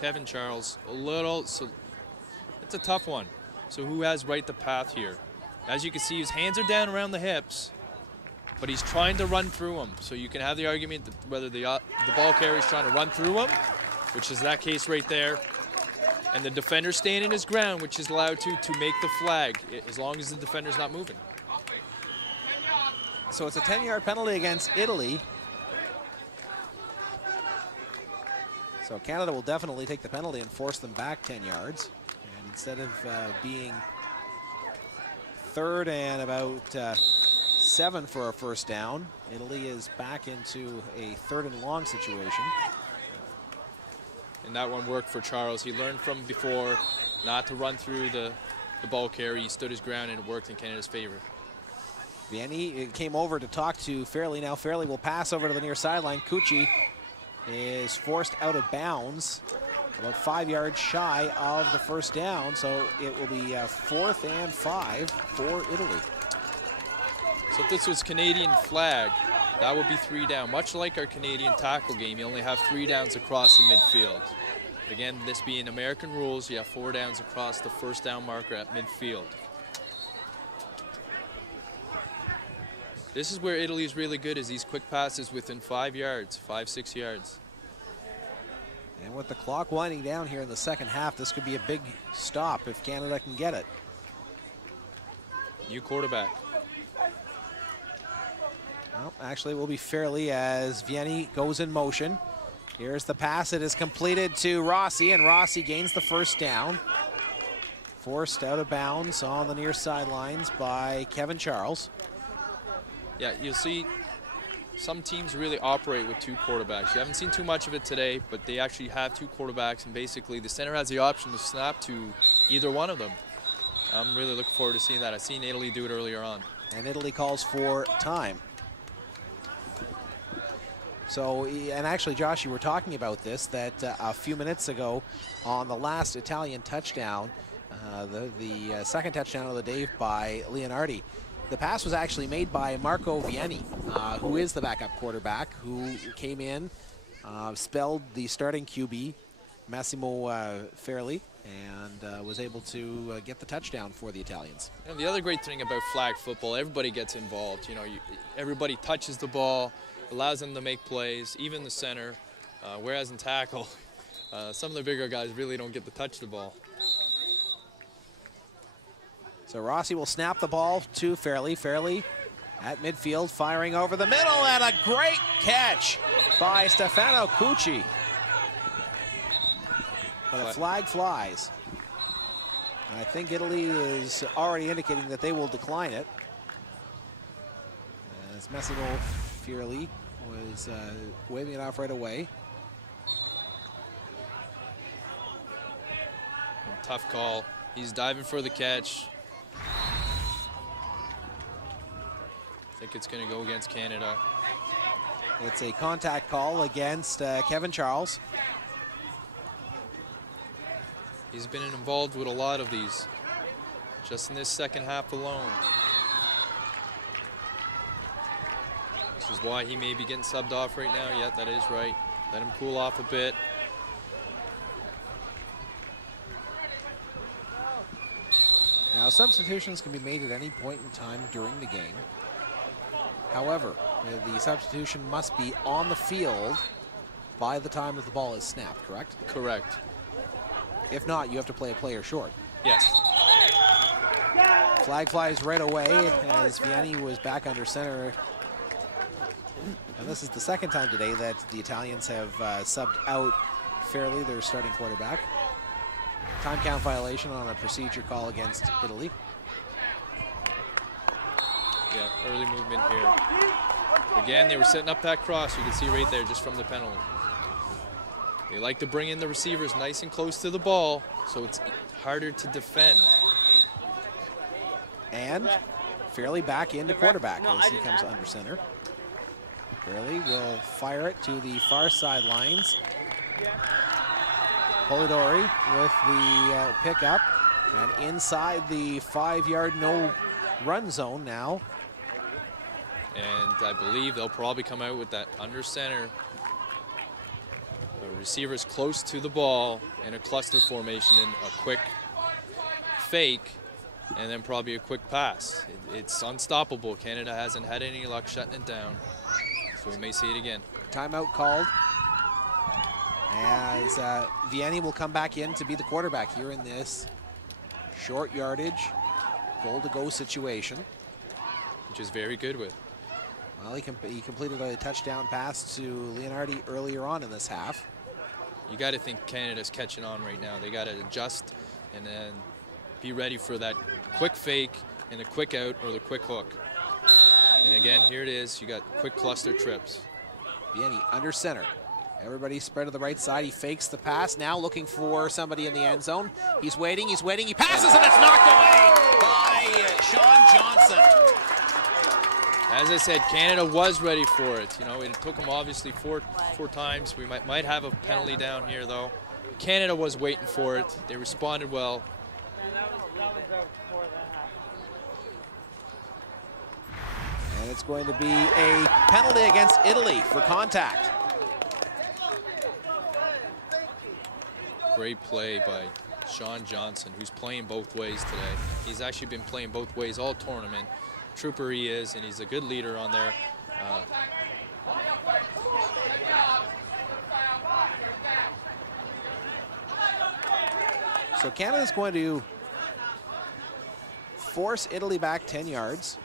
Kevin Charles a little, so it's a tough one. So who has right the path here? As you can see, his hands are down around the hips, but he's trying to run through him. So you can have the argument that whether the ball carrier is trying to run through him, which is that case right there, and the defender standing his ground, which is allowed to make the flag, as long as the defender's not moving. So it's a 10-yard penalty against Italy. So Canada will definitely take the penalty and force them back 10 yards. And instead of being 3rd and about 7 for a first down, Italy is back into a 3rd and long situation. And that one worked for Charles. He learned from before not to run through the ball carrier. He stood his ground and it worked in Canada's favor. Vianney came over to talk to Fairley. Now Fairley will pass over to the near sideline. Cucci is forced out of bounds, about 5 yards shy of the first down. So it will be 4th and 5 for Italy. So if this was Canadian flag, that would be 3 down. Much like our Canadian tackle game, you only have 3 downs across the midfield. But again, this being American rules, you have 4 downs across the first down marker at midfield. This is where Italy is really good, is these quick passes within 5 yards, 5-6 yards. And with the clock winding down here in the second half, this could be a big stop if Canada can get it. New quarterback. Well, actually, it will be Fairley as Vianney goes in motion. Here's the pass. It is completed to Rossi, and Rossi gains the first down. Forced out of bounds on the near sidelines by Kevin Charles. Yeah, you'll see some teams really operate with 2 quarterbacks. You haven't seen too much of it today, but they actually have 2 quarterbacks, and basically the center has the option to snap to either one of them. I'm really looking forward to seeing that. I've seen Italy do it earlier on. And Italy calls for time. So, and actually, Josh, you were talking about this, that a few minutes ago on the last Italian touchdown, the second touchdown of the day by Leonardi, the pass was actually made by Marco Vianney, who is the backup quarterback, who came in, spelled the starting QB, Massimo Fairley, and was able to get the touchdown for the Italians. You know, the other great thing about flag football, everybody gets involved. You know, everybody touches the ball, allows them to make plays, even the center, whereas in tackle, some of the bigger guys really don't get to touch the ball. So Rossi will snap the ball to Fairley. Fairley at midfield, firing over the middle, and a great catch by Stefano Cucci. But a flag flies. I think Italy is already indicating that they will decline it, as Massimo Fairley was waving it off right away. Tough call. He's diving for the catch. I think it's going to go against Canada. It's a contact call against Kevin Charles. He's been involved with a lot of these, just in this second half alone. This is why he may be getting subbed off right now. Yeah, that is right. Let him cool off a bit. Now, substitutions can be made at any point in time during the game. However, the substitution must be on the field by the time that the ball is snapped, correct? Correct. If not, you have to play a player short. Yes. Flag flies right away as Vianney was back under center. And this is the second time today that the Italians have subbed out Fairley, their starting quarterback. Time count violation on a procedure call against Italy. Yeah, early movement here. Again, they were setting up that cross. You can see right there just from the penalty. They like to bring in the receivers nice and close to the ball, so it's harder to defend. And Fairley back into quarterback as he comes under center. Fairley will fire it to the far sidelines. Polidori with the pickup, and inside the 5-yard no-run zone now. And I believe they'll probably come out with that under center Receiver's close to the ball in a cluster formation and a quick fake, and then probably a quick pass. It's unstoppable. Canada hasn't had any luck shutting it down, so we may see it again. Timeout called as Vianney will come back in to be the quarterback here in this short yardage, goal-to-go situation. Which is very good with. Well, he completed a touchdown pass to Leonardi earlier on in this half. You got to think Canada's catching on right now. They got to adjust and then be ready for that quick fake and the quick out or the quick hook. And again, here it is. You got quick cluster trips. Vianney under center. Everybody spread to the right side. He fakes the pass. Now looking for somebody in the end zone. He's waiting. He passes, and it's knocked away by Sean Johnson. As I said, Canada was ready for it. You know, it took them obviously four times. We might have a penalty down here, though. Canada was waiting for it. They responded well. And it's going to be a penalty against Italy for contact. Great play by Sean Johnson, who's playing both ways today. He's actually been playing both ways all tournament. Trooper he is, and he's a good leader on there. So Canada's going to force Italy back 10 yards.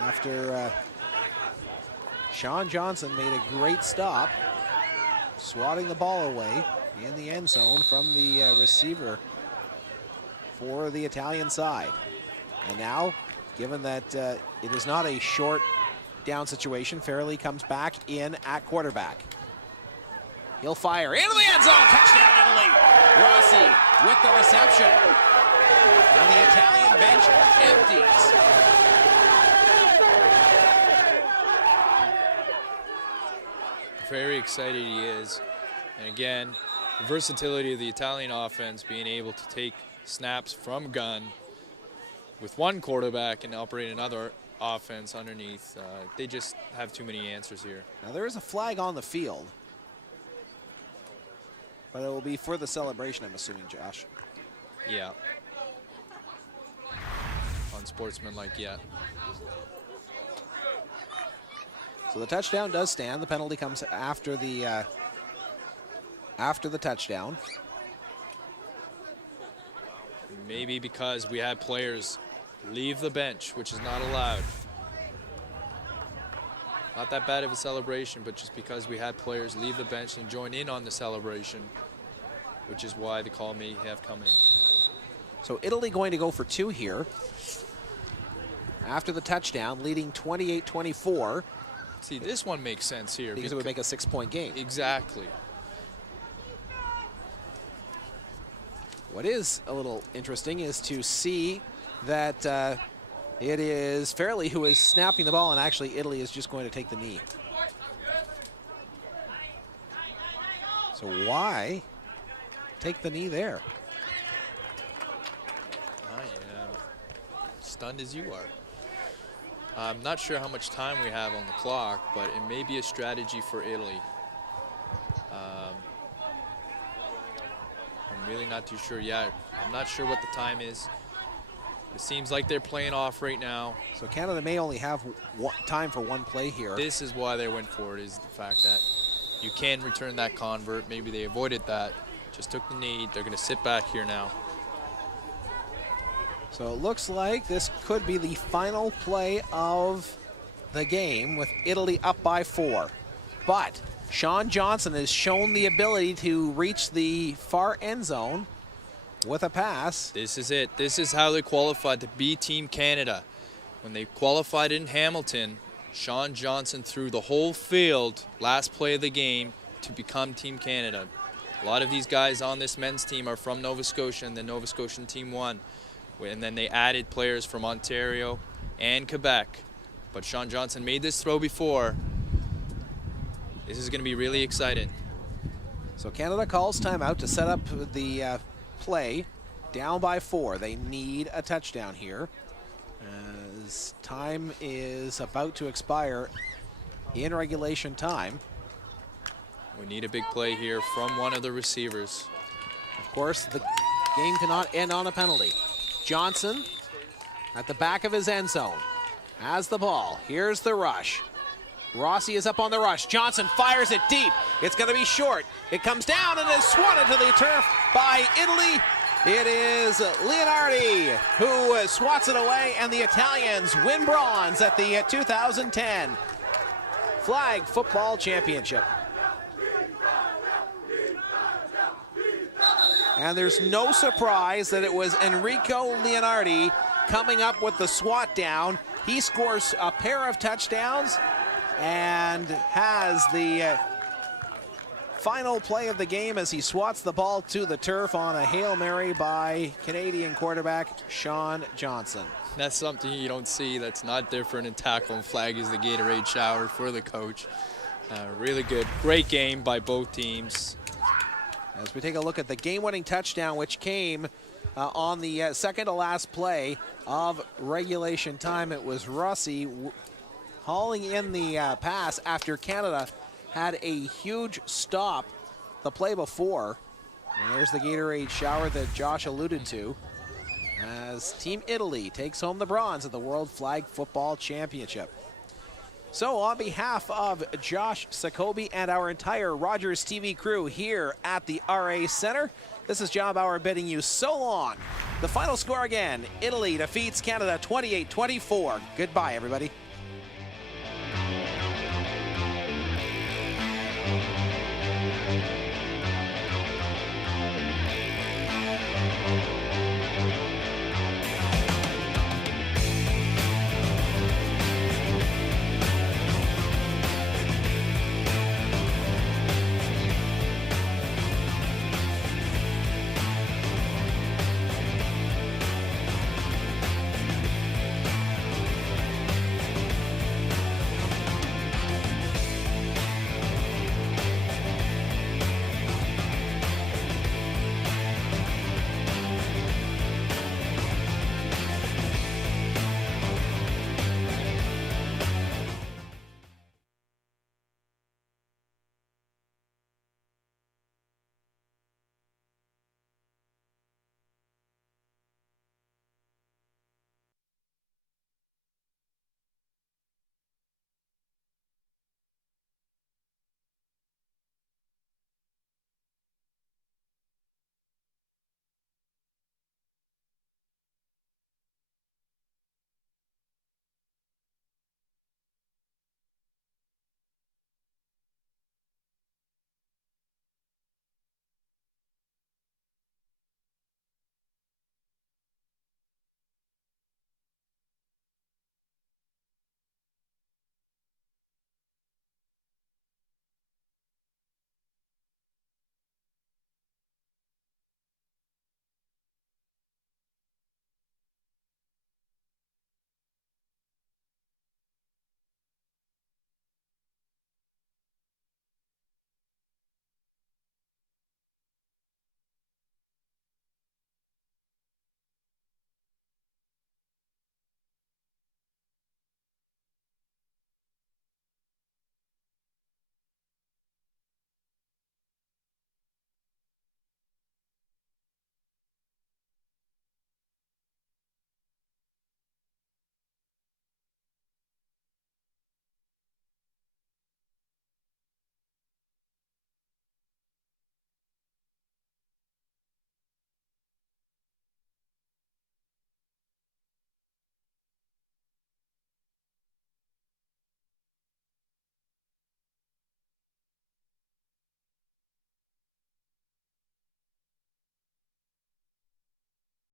After Sean Johnson made a great stop, swatting the ball away in the end zone from the receiver for the Italian side. And now, given that it is not a short down situation, Fairley comes back in at quarterback. He'll fire into the end zone. Touchdown, Italy. Rossi with the reception. And the Italian bench empties. Very excited he is. And again, the versatility of the Italian offense, being able to take snaps from gun with one quarterback and operate another offense underneath. They just have too many answers here. Now there is a flag on the field, but it will be for the celebration, I'm assuming, Josh. Yeah. Unsportsmanlike yet. So the touchdown does stand. The penalty comes after the touchdown. Maybe because we had players leave the bench, which is not allowed. Not that bad of a celebration, but just because we had players leave the bench and join in on the celebration, which is why the call may have come in. So Italy going to go for two here after the touchdown, leading 28-24. See, this one makes sense here. Because it would make a 6-point game. Exactly. What is a little interesting is to see that it is Fairley who is snapping the ball, and actually Italy is just going to take the knee. So why take the knee there? I am stunned as you are. I'm not sure how much time we have on the clock, but it may be a strategy for Italy. I'm really not too sure yet. I'm not sure what the time is. It seems like they're playing off right now. So Canada may only have time for one play here. This is why they went for it, is the fact that you can return that convert. Maybe they avoided that, just took the knee. They're going to sit back here now. So it looks like this could be the final play of the game with Italy up by 4. But Sean Johnson has shown the ability to reach the far end zone with a pass. This is it. This is how they qualified to be Team Canada. When they qualified in Hamilton, Sean Johnson threw the whole field last play of the game to become Team Canada. A lot of these guys on this men's team are from Nova Scotia, and the Nova Scotian team won. And then they added players from Ontario and Quebec. But Sean Johnson made this throw before. This is going to be really exciting. So Canada calls timeout to set up the play. Down by 4. They need a touchdown here, as time is about to expire in regulation time. We need a big play here from one of the receivers. Of course, the game cannot end on a penalty. Johnson at the back of his end zone has the ball. Here's the rush. Rossi is up on the rush. Johnson fires it deep. It's going to be short. It comes down and is swatted to the turf by Italy. It is Leonardi who swats it away, and the Italians win bronze at the 2010 Flag Football Championship. And there's no surprise that it was Enrico Leonardi coming up with the swat down. He scores a pair of touchdowns and has the final play of the game as he swats the ball to the turf on a Hail Mary by Canadian quarterback Sean Johnson. That's something you don't see that's not different in tackle and flag is the Gatorade shower for the coach. Really good. Great game by both teams. As we take a look at the game-winning touchdown, which came on the second to last play of regulation time, it was Rossi hauling in the pass after Canada had a huge stop the play before. And there's the Gatorade shower that Josh alluded to as Team Italy takes home the bronze at the World Flag Football Championship. So on behalf of Josh Sakobi and our entire Rogers TV crew here at the RA Center, this is John Bauer bidding you so long. The final score again, Italy defeats Canada 28-24. Goodbye, everybody.